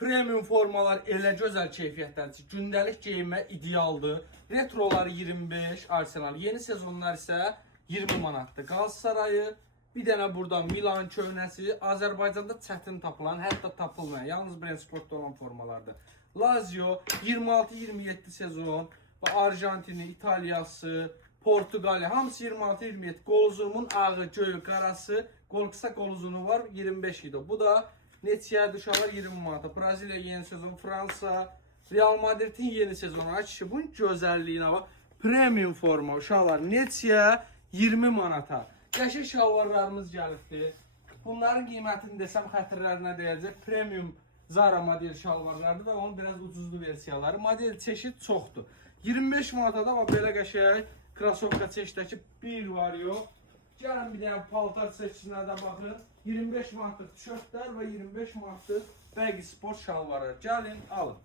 Premium formalar elə gözəl keyfiyyətdədir. Gündəlik geyinmə idealdır. Retrolar 25 Arsenal. Yeni sezonlar isə 20 manatdır. Qalatasarayı, bir dənə burada Milan köhnəsi, Azərbaycanda çətin tapılan, hətta tapılmayan, yalnız Brentsportda olan formalardır. Lazio 26-27 sezon və Arjantini, İtaliyası, Portuqaliya hamısı 26-27. Qoluzumun ağı, göyü, qarası, qol qısa qol uzunu var 25 idi. Bu da neçəyə düşələr 20 manata. Braziliya yeni sezon, Fransa, Real Madridin yeni sezonu. Ay kişi, bunun gözəlliyinə bax. Premium forma uşaqlar neçəyə 20 manata. Qəşəng şalvarlarımız gəlibdi. Bunların qiymətini desəm xətirlərinə dəyəcək. Premium Zara model şalvarlardır və onun biraz ucuzlu versiyaları. Model çeşid çoxdur. 25 manata da belə qəşəng krasovka çeşidəki bir var yox. Gəlin bir dənə paltar seçkisinə də baxın. 25 manatlıq tişörtlər və 25 manatlıq bəzi sport şalvarı. Gəlin alın.